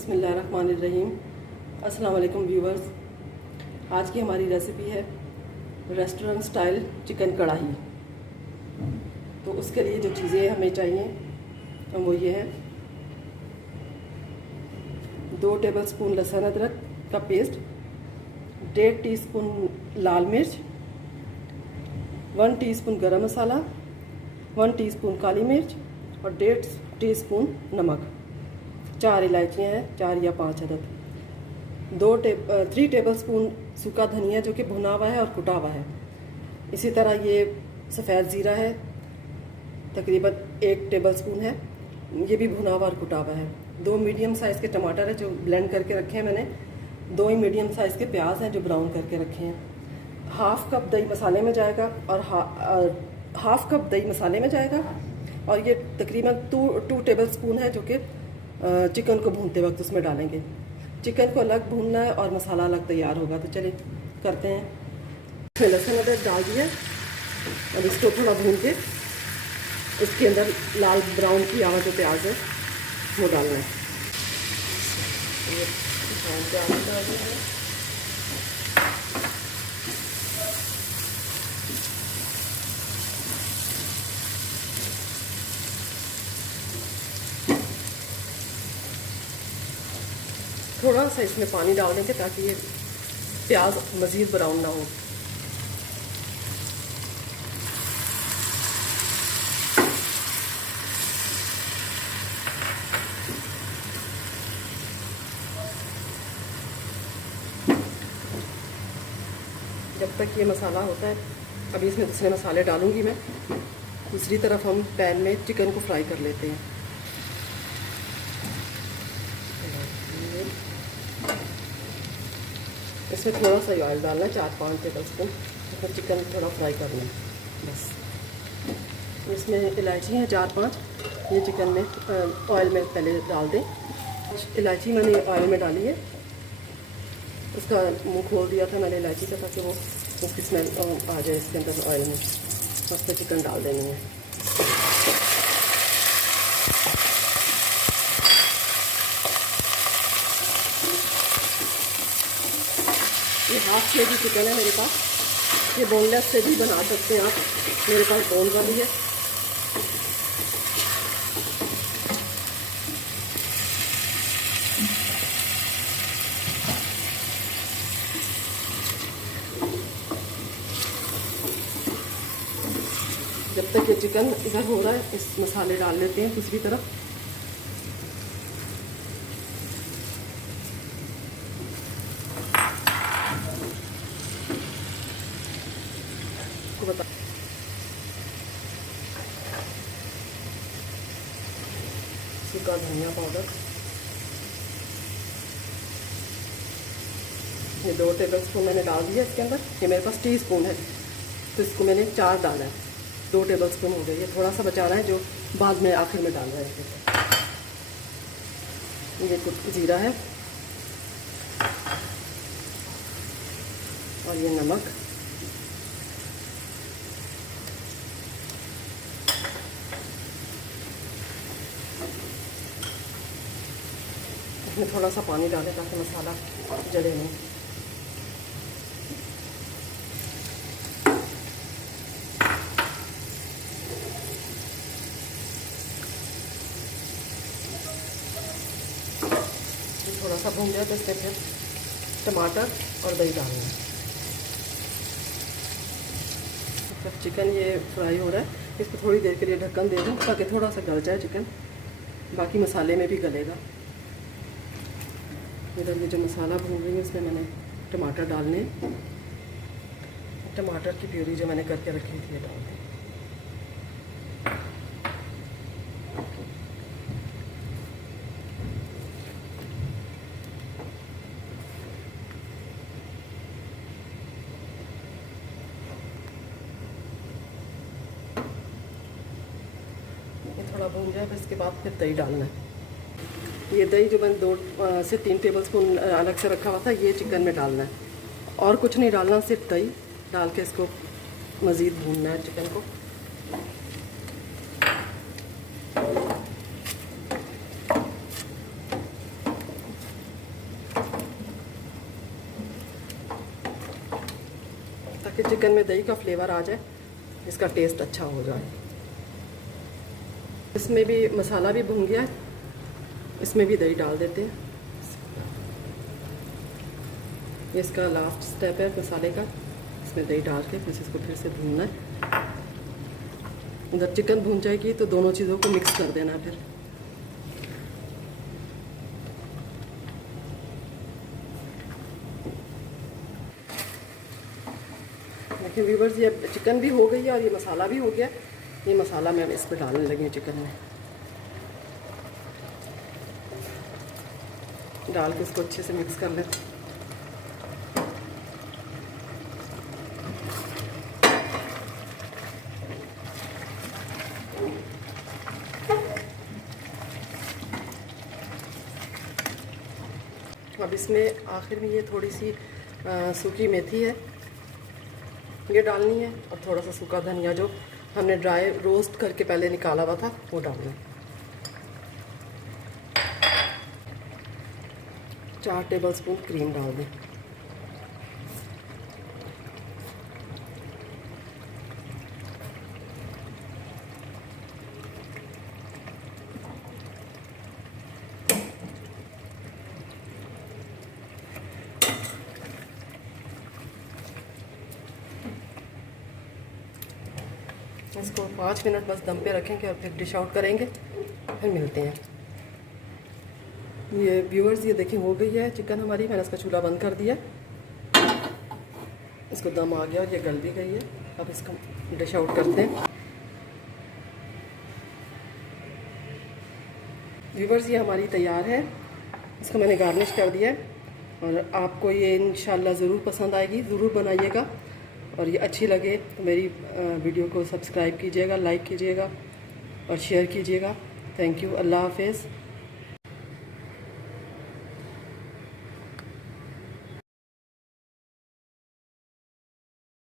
बिस्मिल्लाहिर्रहमानिर्रहीम। अस्सलाम वालेकुम व्यूवर्स। आज की हमारी रेसिपी है रेस्टोरेंट स्टाइल चिकन कढ़ाई। तो उसके लिए जो चीज़ें हमें चाहिए वो ये है 2 टेबलस्पून लहसुन अदरक का पेस्ट, 1.5 टीस्पून लाल मिर्च, 1 टीस्पून गरम मसाला, 1 टीस्पून काली मिर्च और 1.5 टीस्पून नमक। 4 इलायचियाँ हैं, 4 या 5 अदद। 3 टेबलस्पून सूखा धनिया जो कि भुना हुआ है और कुटा हुआ है। इसी तरह ये सफ़ेद ज़ीरा है, तकरीबन 1 टेबलस्पून है, ये भी भुना हुआ और कुटा हुआ है। 2 मीडियम साइज़ के टमाटर है जो ब्लेंड करके रखे हैं मैंने। 2 ही मीडियम साइज़ के प्याज हैं जो ब्राउन करके रखे हैं। हाफ़ कप दही मसाले में जाएगा और हाफ़ कप दही मसाले में जाएगा। और ये तकरीबन 2 टेबलस्पून है जो कि चिकन को भूनते वक्त उसमें डालेंगे। चिकन को अलग भूनना है और मसाला अलग तैयार होगा। तो चलिए करते हैं। लहसुन अदरक डाल दिया और इसको थोड़ा भून के इसके अंदर लाल ब्राउन किया हुआ जो प्याज है वो डालना है। थोड़ा सा इसमें पानी डाल देंगे ताकि ये प्याज मज़ीद ब्राउन ना हो। जब तक ये मसाला होता है, अभी इसमें दूसरे मसाले डालूंगी मैं। दूसरी तरफ हम पैन में चिकन को फ्राई कर लेते हैं। इसमें थोड़ा सा ऑयल डालना है, 4-5 टेबलस्पून। इसमें चिकन थोड़ा फ्राई करना है बस। इसमें इलायची है 4-5, ये चिकन में ऑयल में पहले डाल दें। इलायची मैंने ऑयल में डाली है, उसका मुंह खोल दिया था मैंने इलायची का ताकि वो स्मेल आ जाए इसके अंदर ऑयल में। बस पे चिकन डाल देनी है। ये हाफ के जी चिकन है मेरे पास। ये बोनलेस से भी बना सकते हैं आप, मेरे पास बोन वाली है। जब तक ये चिकन इधर हो रहा है, इस मसाले डाल लेते हैं दूसरी तरफ। बता सूखा धनिया पाउडर, ये 2 टेबलस्पून मैंने डाल दिया इसके अंदर। ये मेरे पास टीस्पून है तो इसको मैंने 4 डाला है। 2 टेबलस्पून हो गए। ये थोड़ा सा बचा रहा है जो बाद में आखिर में डाल रहा है। ये कुछ जीरा है और ये नमक, इसमें थोड़ा सा पानी डालें ताकि मसाला जले नहीं। थोड़ा सा भून जाए तो इसमें फिर टमाटर और दही डालना है। जब चिकन ये फ्राई हो रहा है, इसको थोड़ी देर के लिए ढक्कन दे दूँ ताकि थोड़ा सा गल जाए चिकन, बाकी मसाले में भी गलेगा। इधर ये जो मसाला भून रही है इसमें मैंने टमाटर डालने, टमाटर की प्यूरी जो मैंने करके रखी थी ये डाल दी। थोड़ा भून जाए, इसके बाद फिर दही डालना है। ये दही जो मैंने 2 से 3 टेबलस्पून अलग से रखा हुआ था, ये चिकन में डालना है और कुछ नहीं डालना, सिर्फ दही डाल के इसको मज़ीद भूनना है चिकन को। चिकन में दही का फ्लेवर आ जाए, इसका टेस्ट अच्छा हो जाए। इसमें भी मसाला भी भुन गया है, इसमें भी दही डाल देते हैं। ये इसका लास्ट स्टेप है मसाले का, इसमें दही डाल के फिर इसको फिर से भूनना है। उधर चिकन भून जाएगी तो दोनों चीज़ों को मिक्स कर देना। फिर देखिए व्यूवर्स, ये चिकन भी हो गई है और ये मसाला भी हो गया। ये मसाला मैं इस पर डालने लगी हूँ चिकन में, डाल के इसको अच्छे से मिक्स कर लें। अब इसमें आखिर में ये थोड़ी सी सूखी मेथी है, ये डालनी है, और थोड़ा सा सूखा धनिया जो हमने ड्राई रोस्ट करके पहले निकाला हुआ था वो डालना है। 4 टेबलस्पून क्रीम डाल दें। इसको 5 मिनट बस दम पे रखेंगे और फिर डिश आउट करेंगे, फिर मिलते हैं। ये व्यूअर्स, ये देखिए हो गई है चिकन हमारी। मैंने इसका चूल्हा बंद कर दिया, इसको दम आ गया और ये गल भी गई है। अब इसको डिश आउट करते हैं। व्यूअर्स, ये हमारी तैयार है, इसको मैंने गार्निश कर दिया है। और आपको ये इंशाल्लाह ज़रूर पसंद आएगी, ज़रूर बनाइएगा। और ये अच्छी लगे तो मेरी वीडियो को सब्सक्राइब कीजिएगा, लाइक कीजिएगा और शेयर कीजिएगा। Thank you. अल्लाह हाफ़िज़।